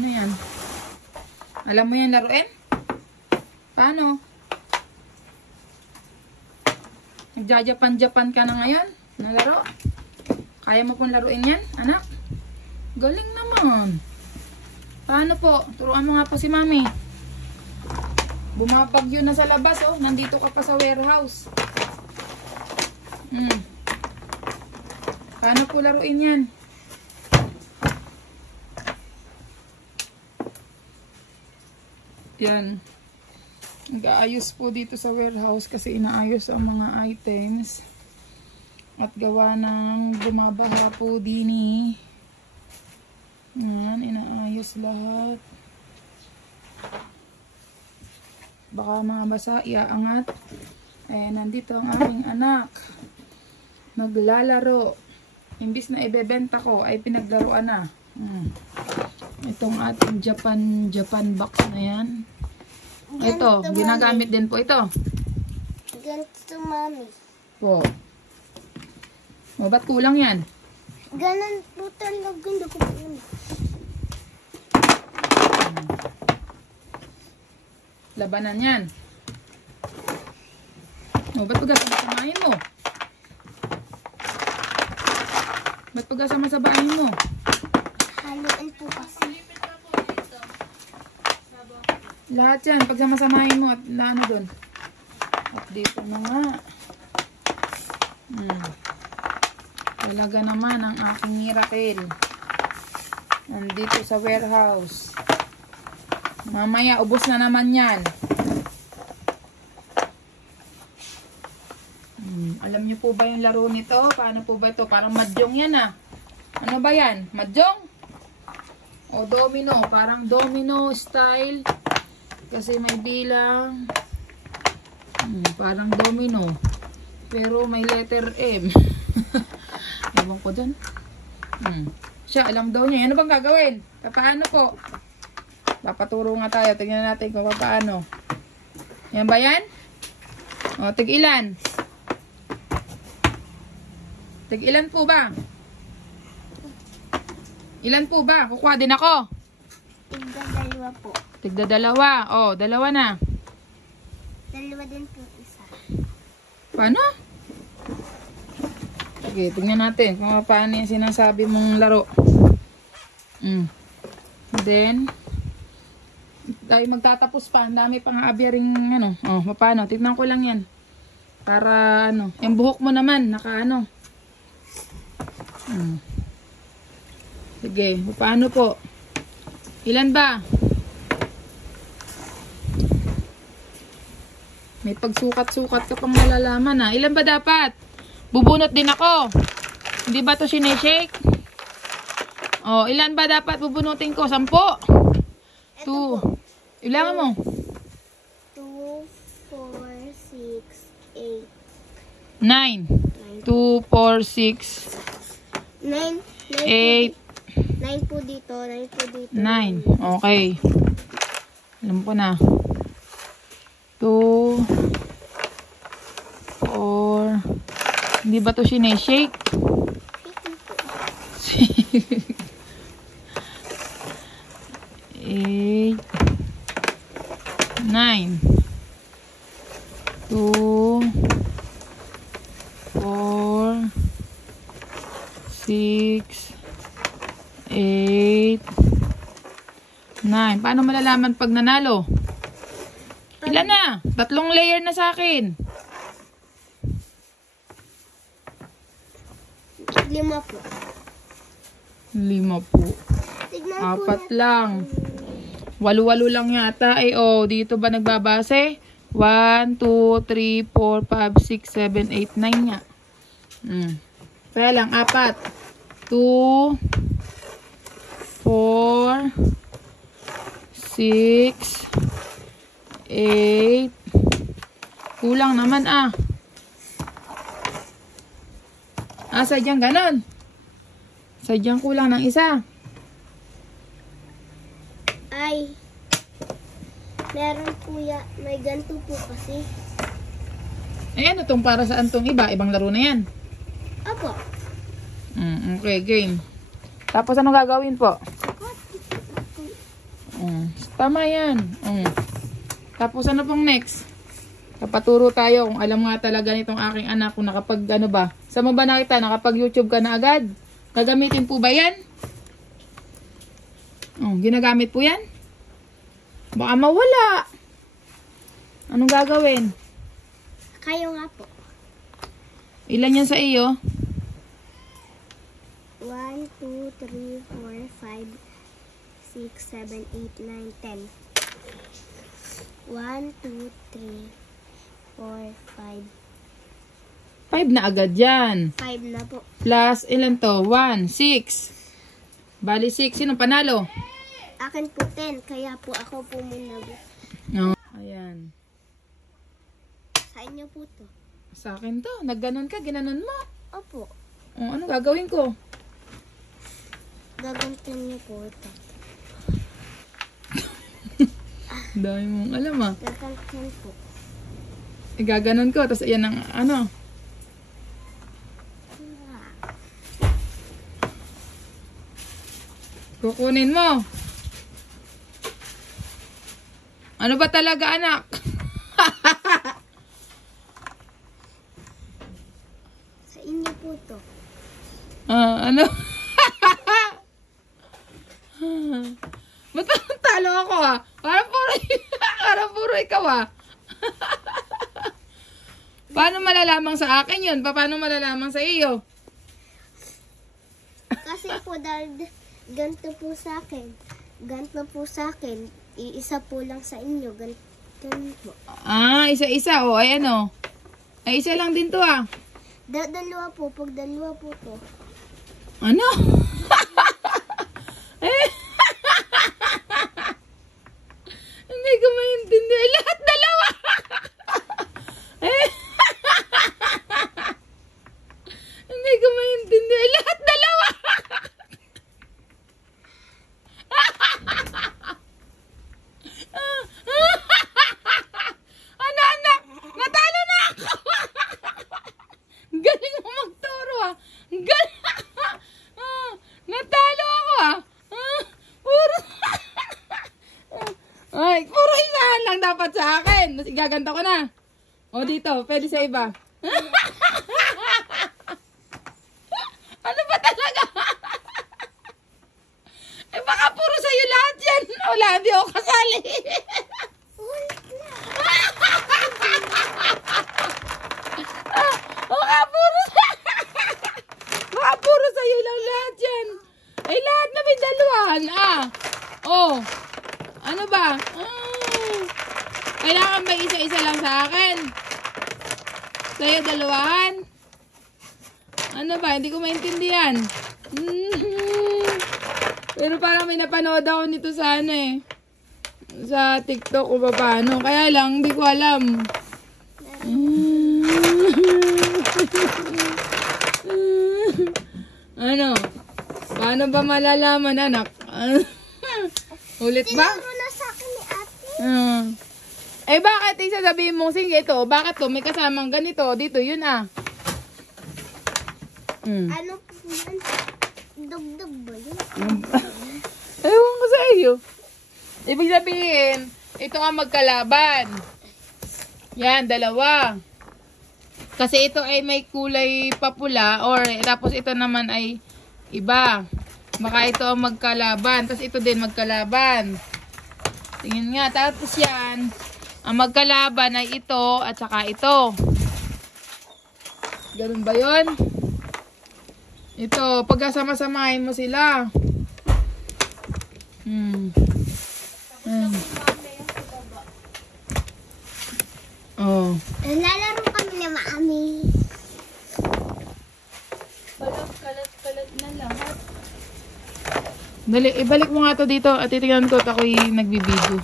Ano yan? Alam mo yan laruin? Paano? Nagja-Japan ka na ngayon? Na laro? Kaya mo pong laruin yan, anak? Galing naman. Paano po? Turuan mo nga po si mami. Bumabagyo na sa labas, oh. Nandito ka pa sa warehouse. Paano po laruin yan? Yan. Nag-aayos po dito sa warehouse kasi inaayos ang mga items. At gawa ng bumabaha po din. Yan, inaayos lahat. Baka mga basa, iaangat. Ayan, nandito ang aking anak. Naglalaro. Imbis na ibebenta ko, ay pinaglaruan na. Itong ating Japan box na yan. Ito, ginagamit din po ito. Ganito, mami. Po. O, ba't kulang yan? Ganon po talaga. Ganda ko po yun. Labanan yan. O, ba't pagkasama-samahin mo? Ba't pagkasama-samahin mo? Haluin po kasi. Lahat yan, pagsama-samahin mo at ano doon. At dito na nga. Talaga naman ang aking miracle. Nandito sa warehouse. Mamaya, ubos na naman yan. Alam niyo po ba yung laro nito? Paano po ba ito? Parang mahjong yan ah. Ano ba yan? Mahjong? O domino. Parang domino style. Kasi may bilang. Parang domino. Pero may letter M. Ewan ko dun. Siya, alam daw niya. Ano bang gagawin? Paano po? Papaturo nga tayo. Tingnan natin kung paano. Yan ba yan? O, tig-ilan? Tig-ilan po ba? Ilan po ba? Kukuha din ako. Tigda-dalawa po. Tigda-dalawa. O, dalawa na. Dalawa din po isa. Paano? Okay, tingnan natin kung paano yung sinasabi mong laro. Then, tayo magtatapos pa. Ang dami pang aabiyaring ano. O, paano? Tignan ko lang yan. Para ano. Yung buhok mo naman, naka ano. Sige, paano po? Ilan ba? May pagsukat-sukat ka pang malalaman ha. Ilan ba dapat? Bubunot din ako. Hindi ba ito sineshake? O, ilan ba dapat bubunutin ko? 10? 2. Ilan mo? 2, 4, 6, 8. 9. 2, 4, 6. 9. 8. 9 po dito. 9 po dito. 9. Okay. Alam ko na. 2, 4. Hindi ba ito sineshake? 8, 9. 2, 4, 6, 8, 9. Paano malalaman pag nanalo? Ilan na? 3 layer na sa akin. 5 po. 5 po. Tignan 4 lang. 8 lang yata. Eh, oh, dito ba nagbabase? 1, 2, 3, 4, 5, 6, 7, 8, 9 nga. Kaya lang, 4. 2, 4, 6, 8. Kulang naman ah. Sadyang ganon. Sadyang kulang ng isa. Ay. Meron po ya. May ganito po kasi. Ayan, itong para saan tong iba? Ibang laro na yan. Apo. Okay, game. Tapos ano gagawin po? Tama yan. Tapos ano pong next? Kapaturo tayo kung alam nga talaga nitong aking anak kung nakapag ano ba. Saan mo ba nakita? Nakapag YouTube ka na agad? Gagamitin po ba yan? Ginagamit po yan? Baka mawala. Anong gagawin? Kayo nga po. Ilan yan sa iyo? 1, 2, 3, 4, 5, 6, 7, 8, 9, 10. 1, 2, 3, 4, 5. 5 na agad yan. 5 na po. Plus, ilan to? 1, 6. Bali 6. Sino panalo? Akin po 10, kaya po ako po muna. No. Ayan. Sa inyo po to. Sa akin to. Nagganon ka, ginanon mo. Opo. Ano gagawin ko? Gagantin niyo po ito. Dami mong alam ah. Gagantin po. Gaganon ko. Tapos ayan ang ano. Kukunin mo. Ano ba talaga anak? Sa inyo po to. Ano? Ba't talo ako ah? Parang puro ikaw ah. Paano malalamang sa akin yun? Paano malalamang sa iyo? Kasi po dahil ganito po sa akin. Ganito po sa akin. Iisa po lang sa inyo. Ganito po. Isa-isa oh. Ay ano? Ay isa lang din to ah. Dalawa po. Pag dalawa po to. Ano? Hindi ko maintindihan. Lahat dalawa. Hindi ko maintindihan. Lahat dalawa. Ano anak? Natalo na ako. Galing mo magturo ah. Galing. Natalo ako ah. Puro. Ay, puro isahan lang dapat sa akin. Tapos igaganta ko na. O dito, pwede sa iba. Ano ba talaga? Eh baka puro sa'yo lahat yan. Wala, hindi ako kasali. Baka puro sa'yo lang lahat yan. Eh lahat na may dalawahan ah. Oh. Ano ba? Kailangan ba isa-isa lang sa akin? Sa'yo dalawahan? Ano ba? Hindi ko maintindihan. Pero parang may napanood ako nito sa ano eh. Sa TikTok o paano. Kaya lang, hindi ko alam. Ano? Paano ba malalaman anak? Ulit ba? Tinuro na sa akin ni ate. Eh bakit sasabihin mo, sige ito, bakit to? May kasamang ganito, dito yun ah. Ano po yan? Dugdug ba yun? Ewan ko sa iyo. Ibig sabihin, ito ang magkalaban. Yan, dalawa. Kasi ito ay may kulay papula or tapos ito naman ay iba. Baka ito ang magkalaban. Tapos ito din magkalaban. Tingin nga. Tapos yan, ang magkalaban ay ito at saka ito. Ganun ba yun? Ito, pagkasama-samahin mo sila. Oh. Lalaro kami ni Mami. Kalat na lahat. Dali, ibalik mo nga to dito at titignan ko at ako'y nagbibideo.